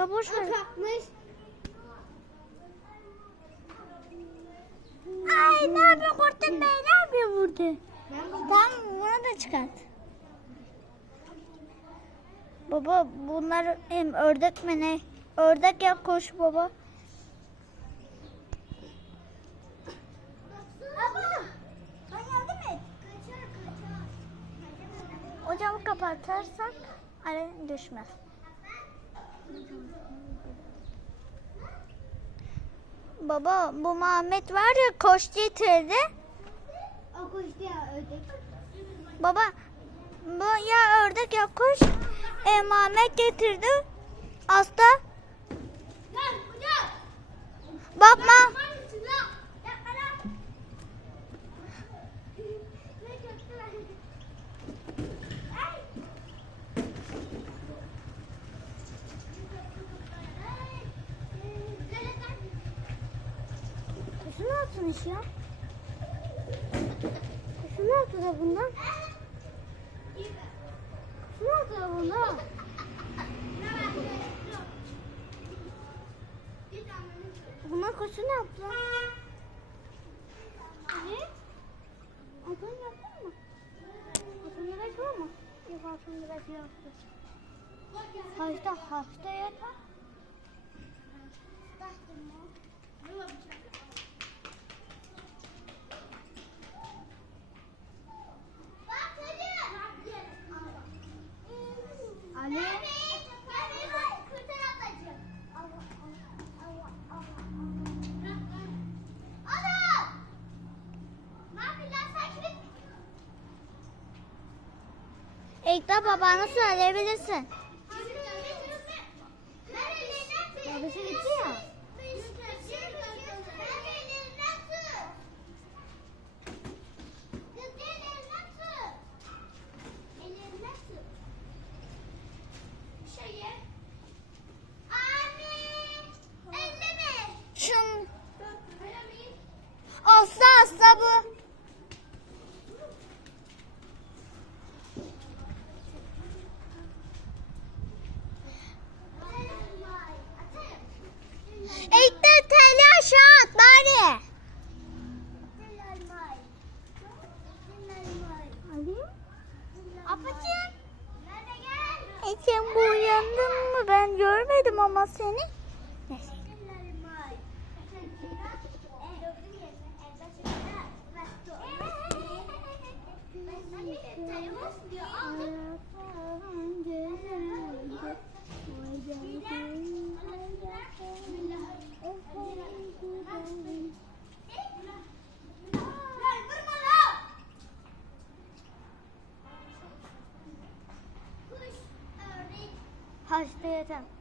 Ya boş ver. Kalkmış. Ay ne yapıyor Kurtun Bey ne yapıyor burada? Tamam bunu da çıkart. Baba bunlar hem ördek mi ne? Ördek ya koş baba. Ocağımı kapatırsak ara düşmez. Baba bu Muhammed var ya koş getirdi. O koştu ya ördek. Baba bu ya ördek ya kuş. E, Muhammed getirdi. Gel hocam. Bakma. Yaptınız ya? Yaptı bundan? Kuşun ne yaptı da bundan? Bunlar kuşu ne yaptı? Ne? Altın yaptın mı? Lirası var mı? Yok altın lirası yoktu. Hasta hasta yatar. Ali. İlk babana söyleyebilirsin. Babası gitti ya. Apacığım. E sen bu uyandın mı? Ben görmedim ama seni. Neyse. Yeter.